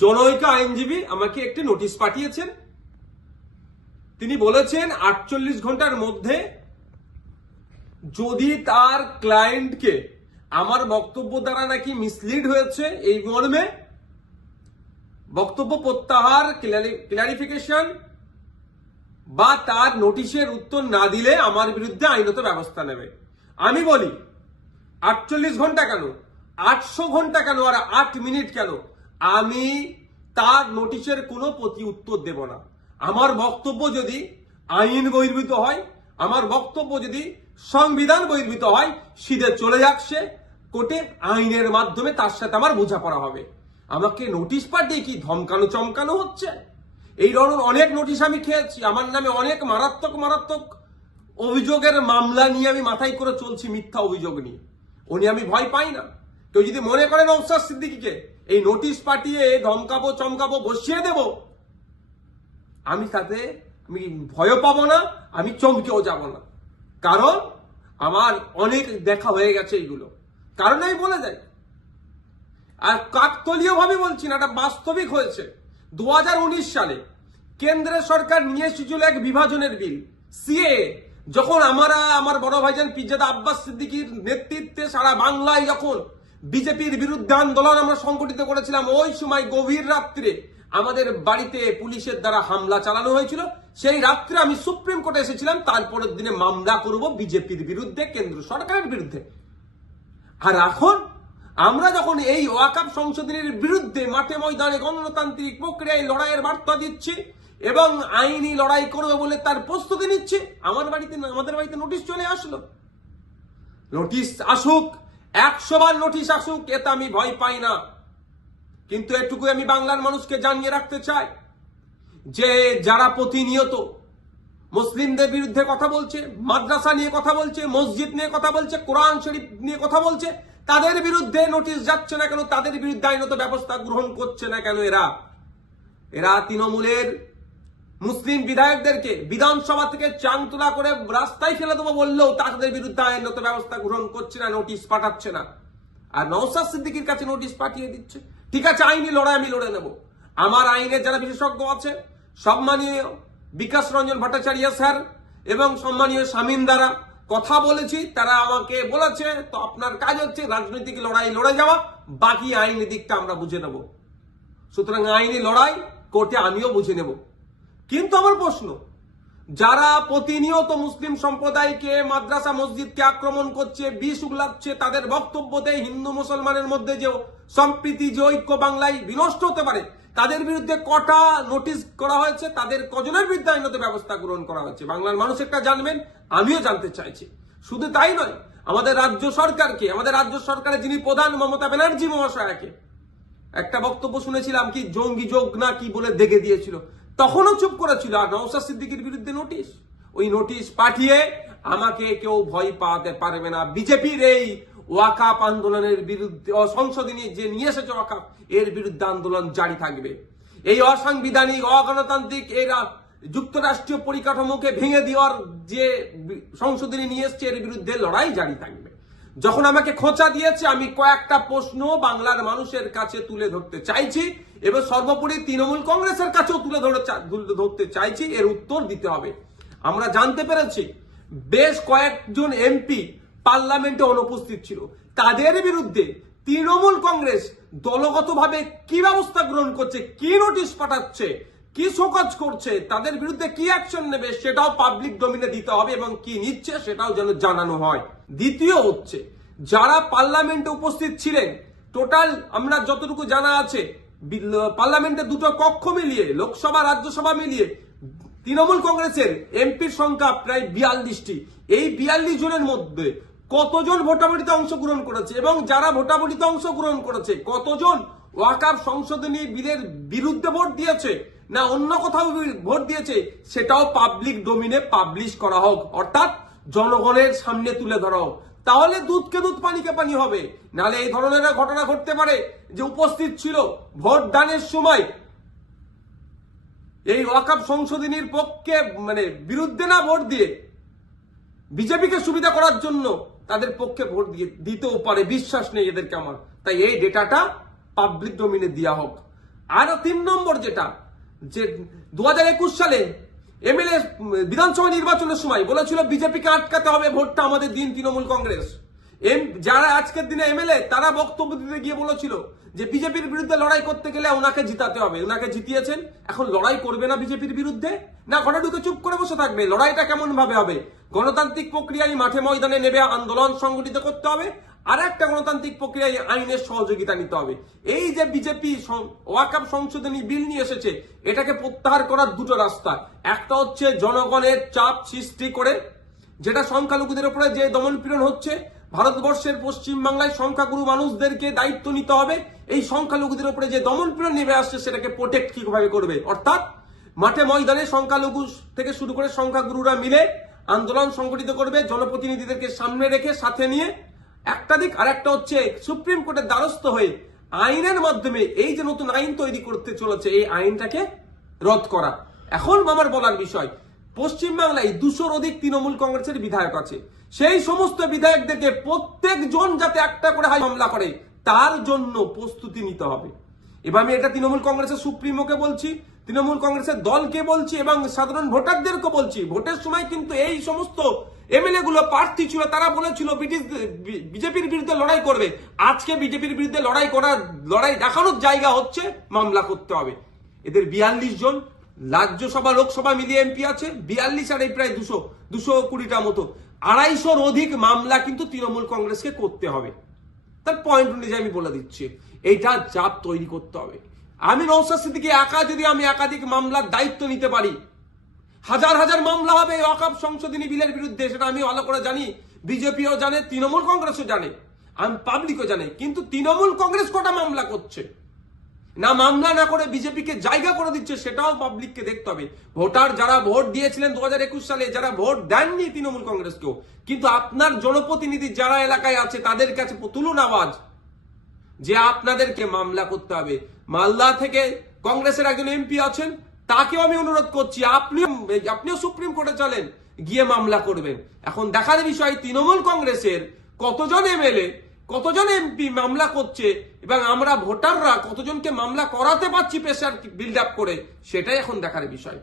জনৈক আইনজীবী আমাকে একটি নোটিশ পাঠিয়েছেন। তিনি বলেছেন 48 ঘন্টার মধ্যে যদি তার ক্লায়েন্টকে আমার বক্তব্য দ্বারা নাকি মিসলিড হয়েছে এই মর্মে বক্তব্য প্রত্যাহার, ক্লারিফিকেশন বা তার নোটিশের উত্তর না দিলে আমার বিরুদ্ধে আইনত ব্যবস্থা নেবে। আমি বলি 48 ঘন্টা কেন, 800 ঘন্টা কেন, আর 8 মিনিট কেন, আমি তার নোটিশের কোনো প্রতি উত্তর দেব না। আমার বক্তব্য যদি আইন বহির্ভূত হয়, আমার বক্তব্য যদি সংবিধান বহির্ভূত হয়, সিধে চলে যাক সে কোর্টে, আইনের মাধ্যমে তার সাথে আমার বোঝাপড়া হবে। আমাকে নোটিশ পাঠিয়ে কি ধমকানো চমকানো হচ্ছে? এই ধরনের অনেক নোটিশ আমি খেয়েছি। আমার নামে অনেক মারাত্মক অভিযোগের মামলা নিয়ে আমি মাথায় করে চলছি, মিথ্যা অভিযোগ নিয়ে। উনি আমি ভয় পাই না। কেউ যদি মনে করেন নওশাদ সিদ্দিকীকে এই নোটিশ পাঠিয়ে ধমকাবো চমকাবো বসিয়ে দেব, আমি তাতে ভয় পাবো না, আমি চমকেও যাব না। কারণ আমার অনেক দেখা হয়ে গেছে এইগুলো। কারণ আমি বলে যাই, আর কাকতলীয় ভাবে বলছি না, এটা বাস্তবিক হয়েছে। 2019 সালে কেন্দ্রের সরকার নিয়ে এসেছিল এক বিভাজনের বিল, সিএ। যখন আমার বড় ভাইজান পিরজাদা আব্বাস সিদ্দিকীর নেতৃত্বে সারা বাংলায় যখন বিজেপির বিরুদ্ধে আন্দোলন আমরা সংগঠিত করেছিলাম, ওই সময় গভীর রাত্রে আমাদের বাড়িতে পুলিশের দ্বারা হামলা চালানো হয়েছিল। সেই রাত্রে আমি সুপ্রিম কোর্টে এসেছিলাম, তারপরের দিনে মামলা করব বিজেপির বিরুদ্ধে, কেন্দ্র সরকারের বিরুদ্ধে। আর এখন আমরা যখন এই ওয়াকফ সংশোধনের বিরুদ্ধে মাঠে ময়দানে গণতান্ত্রিক প্রক্রিয়ায় লড়াইয়ের বার্তা দিচ্ছি এবং আইনি লড়াই করবে বলে তার প্রস্তুতি নিচ্ছে, আমাদের বাড়িতে নোটিশ চলে আসলো। নোটিশ আসুক, 100 বার নোটিশ আসুক, এতে আমি ভয় পাই না। কিন্তু এটুকু আমি বাংলার মানুষকে জানিয়ে রাখতে চাই যে যারা প্রতিনিয়ত মুসলিমদের বিরুদ্ধে কথা বলছে, মাদ্রাসা নিয়ে কথা বলছে, মসজিদ নিয়ে কথা বলছে, কোরআন শরীফ নিয়ে কথা বলছে, তাদের বিরুদ্ধে নোটিশ যাচ্ছে না কেন, তাদের বিরুদ্ধে আইনত ব্যবস্থা গ্রহণ করছে না কেন? এরা তৃণমূলের মুসলিম বিধায়কদেরকে বিধানসভা থেকে চাংতলা করে রাস্তায় ফেলে দেবো বললেও তাদের বিরুদ্ধে আইনত ব্যবস্থা গ্রহণ করছে না, নোটিশ পাঠাচ্ছে না। আর নওশাদ সিদ্দিকীর কাছে নোটিশ পাঠিয়ে দিচ্ছে। ঠিক আছে, আইনি লড়াই আমি লড়ে নেব। আমার আইনের যারা বিশেষজ্ঞ আছে, সম্মানীয় বিকাশ রঞ্জন ভট্টাচার্য স্যার এবং সম্মানীয় শামীম দ্বারা কথা বলেছি, তারা আমাকে বলেছে তো আপনার কাজ হচ্ছে রাজনৈতিক লড়াই লড়ে যাওয়া, বাকি আইনি দিকটা আমরা বুঝে নেব। সুতরাং আইনি লড়াই কোর্টে আমিও বুঝে নেব। কিন্তু আমার প্রশ্ন, যারা প্রতিনিয়ত মুসলিম সম্প্রদায়কে, মাদ্রাসা মসজিদকে আক্রমণ করছে, বিষ উগলাচ্ছে, তাদের বক্তব্যতে হিন্দু মুসলমানের মধ্যে যে সম্প্রীতি, যে ঐক্য বাংলায় বিনষ্ট হতে পারে, তাদের বিরুদ্ধে কটা নোটিশ করা হয়েছে, তাদের কজনের বিরুদ্ধে আইনত ব্যবস্থা গ্রহণ করা হয়েছে, বাংলার মানুষ একটা জানবেন, আমিও জানতে চাইছি। শুধু তাই নয়, আমাদের রাজ্য সরকারের যিনি প্রধান মমতা ব্যানার্জি মহাশয়াকে একটা বক্তব্য শুনেছিলাম, কি জঙ্গি যোগ না কি বলে দেখে দিয়েছিল, তখনও চুপ করেছিল। আর নওশাদ সিদ্দিকীর বিরুদ্ধে নোটিশ, ওই নোটিশ পাঠিয়ে আমাকে কেউ ভয় পাওয়াতে পারবে না। বিজেপির এই ওয়াকফ আন্দোলনের বিরুদ্ধে, সংশোধনী যে নিয়ে এসেছে ওয়াকফ, এর বিরুদ্ধে আন্দোলন জারি থাকবে। এই অসাংবিধানিক, অগণতান্ত্রিক এরা যুক্তরাষ্ট্রীয় পরিকাঠামোকে ভেঙে দেওয়ার যে সংশোধনী নিয়ে এসছে, এর বিরুদ্ধে লড়াই জারি থাকবে। যখন আমাকে খোঁচা দিয়েছে, আমি কয়েকটা প্রশ্ন বাংলার মানুষের কাছে তুলে ধরতে চাইছি এবং সর্বোপরি তৃণমূল কংগ্রেসের কাছেও তুলে ধরতে চাইছি, এর উত্তর দিতে হবে। আমরা জানতে পেরেছি বেশ কয়েকজন এমপি পার্লামেন্টে অনুপস্থিত ছিল, তাদের বিরুদ্ধে তৃণমূল কংগ্রেস দলগতভাবে কি ব্যবস্থা গ্রহণ করছে, কি নোটিশ পাঠাচ্ছে, কি শোকজ করছে, তাদের বিরুদ্ধে কি অ্যাকশন নেবে, সেটাও পাবলিক ডোমিনে দিতে হবে এবং কি নিচ্ছে সেটাও যেন জানানো হয়। দ্বিতীয় হচ্ছে, যারা পার্লামেন্টে উপস্থিত ছিলেন, টোটাল আমরা যতটুকু জানা আছে, পার্লামেন্টে দুটো কক্ষ মিলিয়ে, লোকসভা রাজ্যসভা মিলিয়ে তৃণমূল কংগ্রেসের এমপির সংখ্যা প্রায় 42টি। এই 42 জনের মধ্যে কতজন ভোটাভুটিতে অংশগ্রহণ করেছে এবং যারা ভোটাভুটিতে অংশগ্রহণ করেছে কতজন ওয়াকফ সংশোধনী বিলের বিরুদ্ধে ভোট দিয়েছে না অন্য কোথাও ভোট দিয়েছে, সেটাও পাবলিক ডোমিনে পাবলিশ করা হোক, অর্থাৎ জনগণের সামনে তুলে ধরা হোক। তাহলে দুধকে দুধ, পানিকে পানি হবে। নাহলে এই ধরনের ঘটনা ঘটতে পারে যে উপস্থিত ছিল ভোট দানের সময় এই ওয়াকফ সংশোধনীর পক্ষে, বিরুদ্ধে না ভোট দিয়ে বিজেপিকে সুবিধা করার জন্য তাদের পক্ষে ভোট দিতেও পারে, বিশ্বাস নেই এদেরকে আমার। তাই এই ডেটাটা পাবলিক ডোমিনে দেওয়া হোক। আর 3 নম্বর যেটা, যে 2021 সালে এমএলএ বিধানসভা নির্বাচনের সময় বলেছিল বিজেপিকে আটকাতে হবে, ভোটটা আমাদের দিন তৃণমূল কংগ্রেস। যারা আজকের দিনে এমএলএ তারা বক্তব্য দিতে গিয়ে বলেছিল যে বিজেপির বিরুদ্ধে লড়াই করতে গেলে ওনাকে জিতাতে হবে, ওনাকে জিতিয়েছেন। এখন লড়াই করবে না বিজেপির বিরুদ্ধে, না ঘরে ঢুকে চুপ করে বসে থাকবে? লড়াইটা কেমন ভাবে হবে? গণতান্ত্রিক প্রক্রিয়ায় মাঠে ময়দানে নেবে আন্দোলন সংগঠিত করতে হবে, আর একটা গণতান্ত্রিক প্রক্রিয়ায় আইনের সহযোগিতা নিতে হবে। এই যে বিজেপি ওয়াকফ সংশোধনী বিল নিয়ে এসেছে, এটাকে প্রত্যাহার করার দুটো রাস্তা। একটা হচ্ছে জনগণের চাপ সৃষ্টি করে, যেটা সংখ্যালঘুদের উপরে যে দমনপীড়ন হচ্ছে, ভারতবর্ষের পশ্চিমবাংলায় সংখ্যাগুরু মানুষদেরকে দায়িত্ব নিতে হবে। এই সংখ্যালঘুদের উপরে যে দমনপীড়ন নেমে আসছে সেটাকে প্রোটেক্ট কিভাবে করবে, অর্থাৎ মাঠে ময়দানে সংখ্যালঘু থেকে শুরু করে সংখ্যাগুরুরা মিলে আন্দোলন সংগঠিত করবে, জনপ্রতিনিধিদেরকে সামনে রেখে সাথে নিয়ে একটা দিক। আর একটা হচ্ছে সুপ্রিম কোর্টের দ্বারস্থ হয়ে আইনের মাধ্যমে এই যে নতুন আইন তৈরি করতে চলেছে, এই আইনটাকে রদ করা। এখন আমার বলার বিষয়, পশ্চিমবাংলায় 200-র অধিক তৃণমূল কংগ্রেসের বিধায়ক আছে। সেই সমস্ত বিধায়কদেরকে প্রত্যেকজন যাতে একটা করে মামলা করে তার জন্য প্রস্তুতি নিতে হবে। এবার আমি এটা তৃণমূল কংগ্রেসের সুপ্রিমোকে বলছি, তৃণমূল কংগ্রেসের দলকে বলছি এবং সাধারণ ভোটারদেরকে বলছি। ভোটের সময় কিন্তু এই সমস্ত এমএলএ গুলো প্রার্থী ছিল, তারা বলেছিল বিজেপির বিরুদ্ধে লড়াই করবে। আজকে বিজেপির বিরুদ্ধে লড়াই দেখানোর জায়গা হচ্ছে মামলা করতে হবে। এদের 42 জন রাজ্যসভা লোকসভা মিলিয়ে এমপি আছে, 42 আর এই প্রায় 220টা মতো, 250-র অধিক মামলা কিন্তু তৃণমূল কংগ্রেসকে করতে হবে। তার পয়েন্ট অনুযায়ী আমি বলে দিচ্ছি, এইটা চাপ তৈরি করতে হবে। আমি নওশাদ সিদ্দিকী একা যদি আমি একাধিক মামলার দায়িত্ব নিতে পারি, হাজার হাজার মামলা হবে ওয়াকফ সংশোধনী বিলের বিরুদ্ধে, সেটা আমি ভালো করে জানি, বিজেপিও জানে, তৃণমূল কংগ্রেসও জানে, আমি পাবলিকও জানে। কিন্তু তৃণমূল কংগ্রেস কটা মামলা করছে, না মামলা না করে বিজেপিকে জায়গা করে দিচ্ছে, সেটাও পাবলিককে দেখতে হবে। ভোটার যারা ভোট দিয়েছিলেন 2021 সালে, যারা ভোট দেননি তৃণমূল কংগ্রেসকেও, কিন্তু আপনার জনপ্রতিনিধি যারা এলাকায় আছে তাদের কাছে তুলুন আওয়াজ যে আপনাদেরকে মামলা করতে হবে। মালদা থেকে কংগ্রেসের একজন এমপি আছেন, তাকেও আমি অনুরোধ করছি আপনিও সুপ্রিম কোর্টে চলেন, গিয়ে মামলা করবেন। এখন দেখার বিষয় তৃণমূল কংগ্রেসের কতজন এমএলএ কতজন এমপি মামলা করছে এবং আমরা ভোটাররা কতজনকে মামলা করাতে পারছি প্রেসার বিল্ড আপ করে, সেটাই এখন দেখার বিষয়।